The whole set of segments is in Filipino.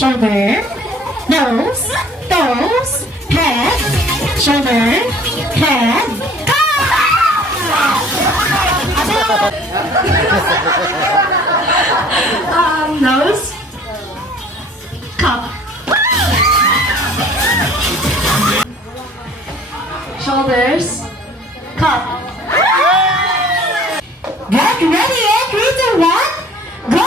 Shoulder, nose, toes, head, shoulder, head, nose, cup, shoulders, cup. Get ready and 3, 2, 1, go!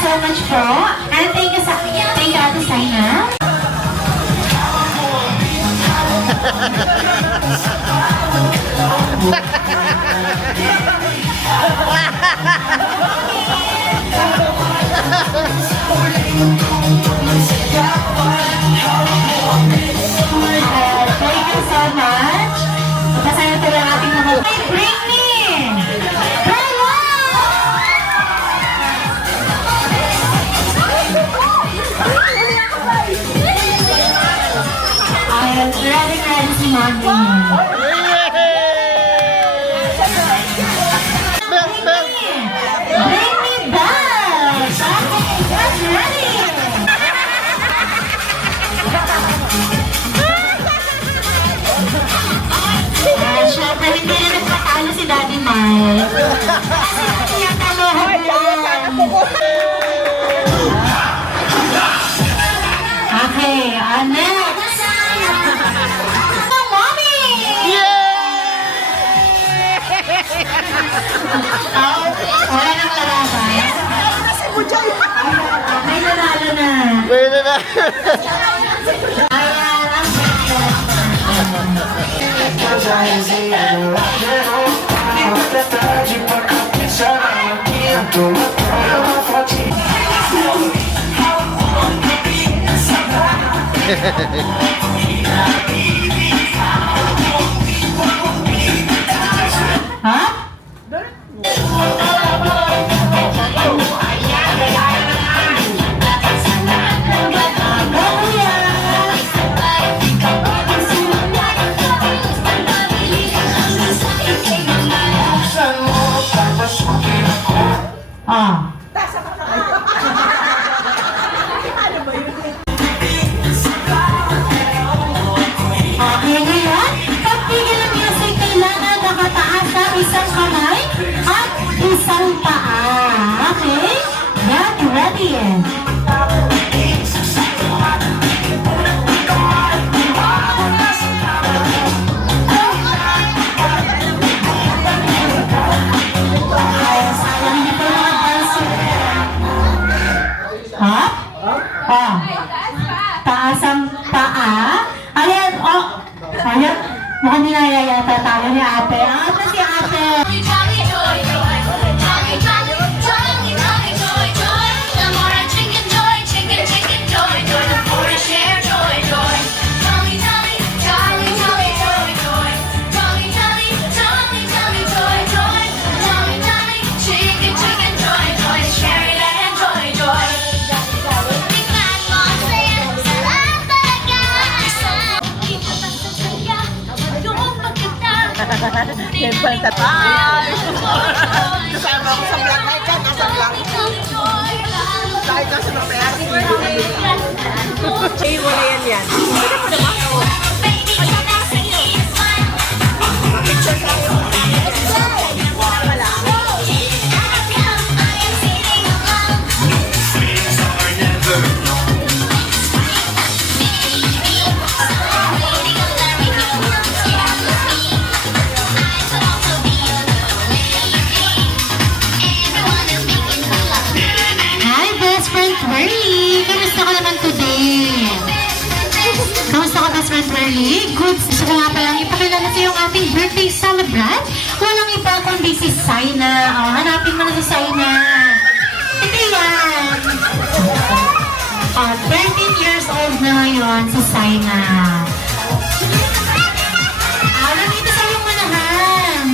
So much po. And thank you Ate Saina. Thank you so much. Pasaya ito lang ating mga bring me! Ready si Marvin. Bring me back. Get ready. Siyempre, hindi na nagpatalo si Daddy Mike. Kasi nakakalohan yan. Okay, next. Wala nang lalaban. May nanalo na. May nanalo. Ayan, ang ha? Okay, ngayon, pag tigil ang music, kailangan nakataas sa isang Siyempre, tatay! Kasama ako sa vlog. Ay, ka, nasa vlog. Kahit nasa mamaya. Ay, wala yan. Hi, best friend Twirly! Kamusta ka naman today? Kamusta ka, best friend Twirly? Good. Gusto ko nga palang ipakilala sa yung ating birthday celebrant. Walang iba kundi si Saina. Oh, hanapin mo na si Saina. Hindi yan. Oh, 13 years old na ngayon si Saina. Nandito sa iyong manahan.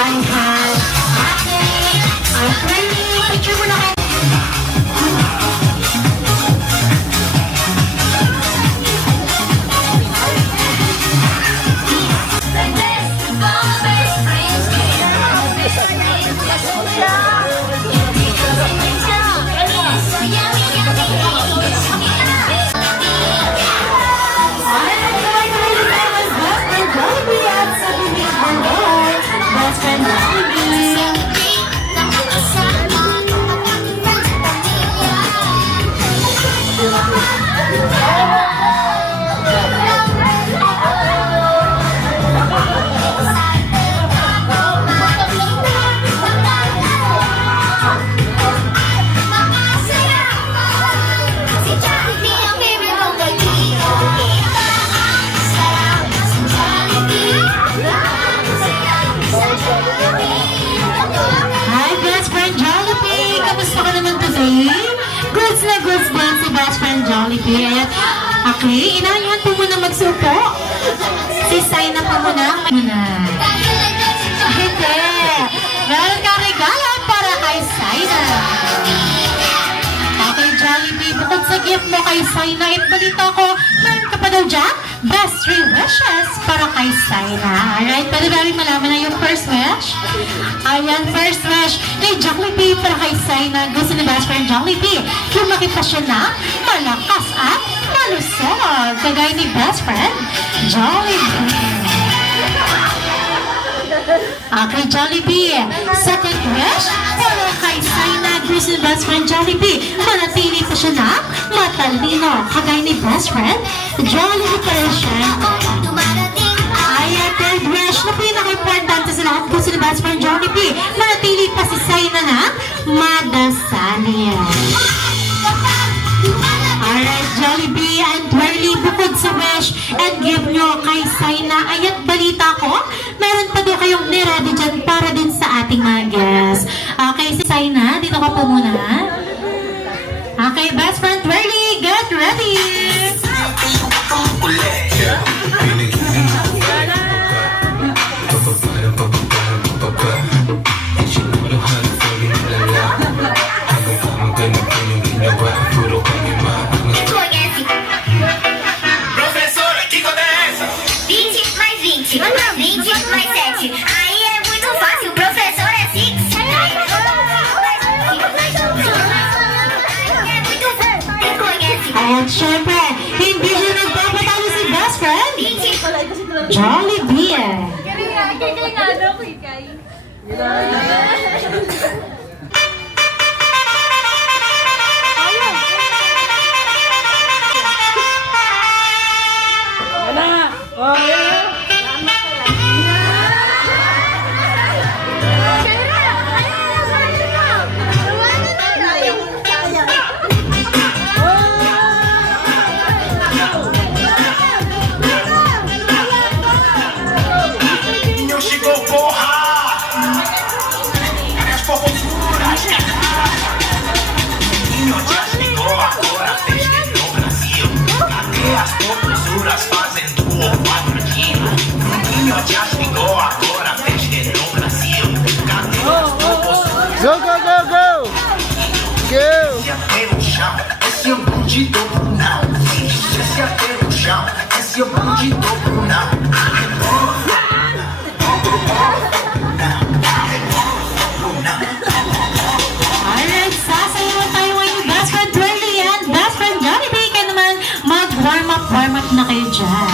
I have Twirly. Picture mo na kayo. Best friend Jollibee. Hi, best friend Jollibee! Kamusta ka naman today? Goods na goods din si best friend Jollibee. Ayan. Okay, inayahan po muna magsupo. Si Saina po muna. Hindi. Meron ka regalo para kay Saina. Okay, Jollibee, bukod sa gift mo kay Saina, balita ko, meron ka pa daw dyan? Best 3 wishes para kay Saina. Alright, pwede ba rin malaman na yung first wish? Ayan, first wish ni Jollibee para kay Saina. Gusto ni best friend Jollibee, lumaki pa siya na malakas at malusog. Kagaya ni best friend Jollibee. Okay, Jollibee. Second wish para kay Saina. Gusto ni best friend Jollibee, manatili pa siya na matalino. Kagaya ni best friend Jollibee pa rin siya. Ayan, third wish na pinaka-importante sa lahat. Gusto ni best friend Jollibee, manatili pa si Saina na madasalin. Alright, Jollibee and Twirly, bukod sa wish and gift nyo kay Saina, ayan, balita ko, meron pa doon kayong niredy dyan para din sa ating mga guests. Okay, si Saina, dito ka po muna. Okay, best friend Twirly, get ready! Professora, que conta é essa? 20 mais 20, 20 mais 7. Aí é muito fácil, professor é 6. É muito fácil, quem conhece? At syempre, hindi siya nagpapatalo si best friend 20. Jollibee. Não chegou, porra! As porras Alright, sasayaw tayo ngayon. Best friend Twirly and best friend Jollibee. Kaya naman, mag-warm up na kayo dyan.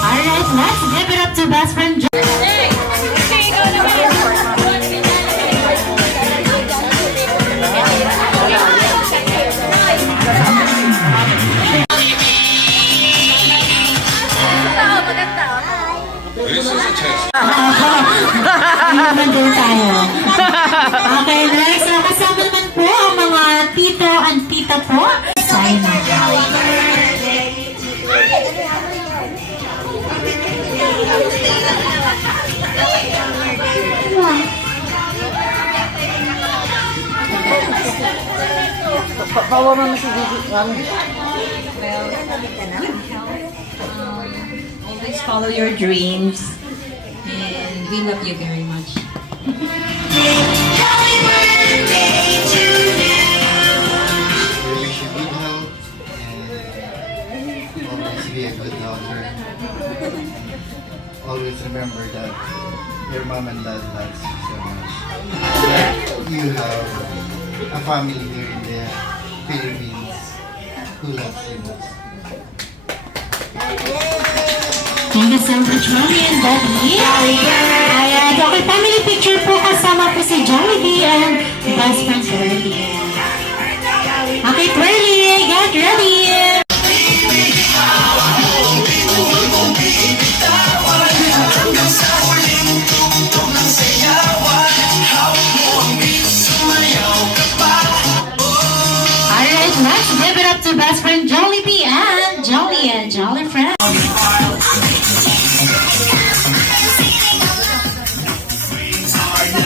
Alright, let's give it up to best friend naman din tayo. Okay, next. Kasama naman po ang mga tito and tita po. Sana. Bawa mo si Gigi. Always follow your dreams, and we love you very much. Wish you good health and always be a good daughter. Always remember that your mom and dad loves you so much. That you have a family here in the Philippines who loves you most. Thank you so much, Mommy and Daddy. Ayan, okay, family picture po kasama po si Jollibee and best friend Twirly. Okay, Twirly, get ready! Alright, let's give it up to best friend Jollibee and Jolly Friend.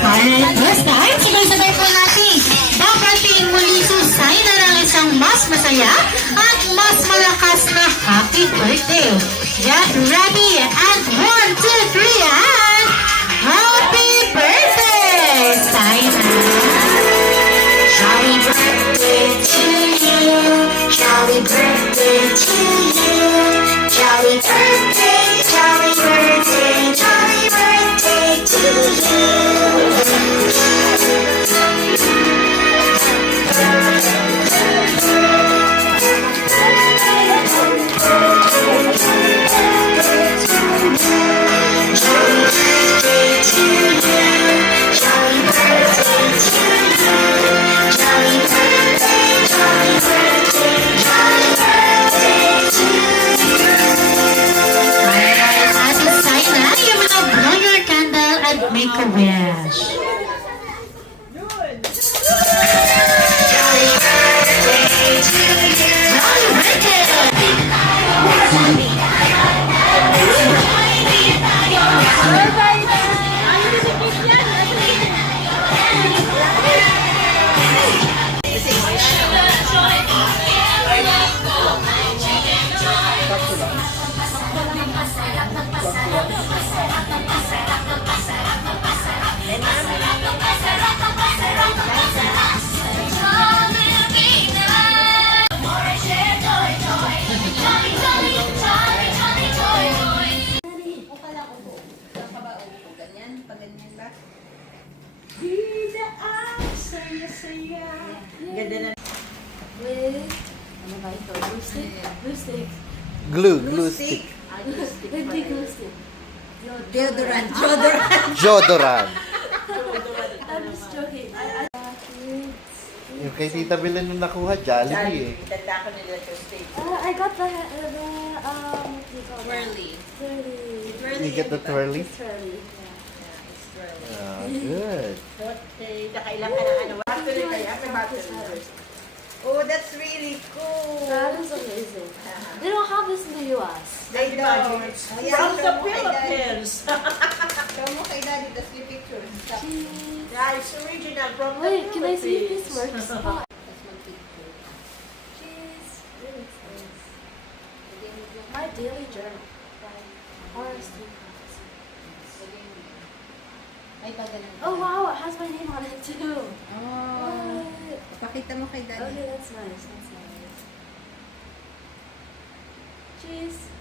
Alright, this time, sabay-sabay po natin. Papatiin muli si Saina ng isang mas masaya at mas malakas na happy birthday. Get ready and 1, 2, 3 and happy birthday, Saina! Happy birthday to you. Happy birthday to you. Happy birthday, happy birthday, happy birthday to you. Make a wish. Glue stick. Deodorant. Jodoran. I'm just joking. Yung kay Tita Belen nung nakuha, Jollibee eh. Tanda ko nila yung state. I got the what do you call that? Twirly. You get the twirly? Twirly. Ah, good. Nakailang ka ng ano. Battery kaya. May battery. Oh, that's really cool. That is amazing. They don't have this in the US. They don't. From the Philippines. Show mo kay Daddy, tas yung picture. Cheese. Yeah, it's original from the Wait, can I see if this Philippines. works? Cheese. Really nice. My daily journal by Horace D. Thomas. Ay, tagal. Oh wow, it has my name on it too. Oh. Pakita mo kay daddy. Okay, that's nice. That's nice. Cheese.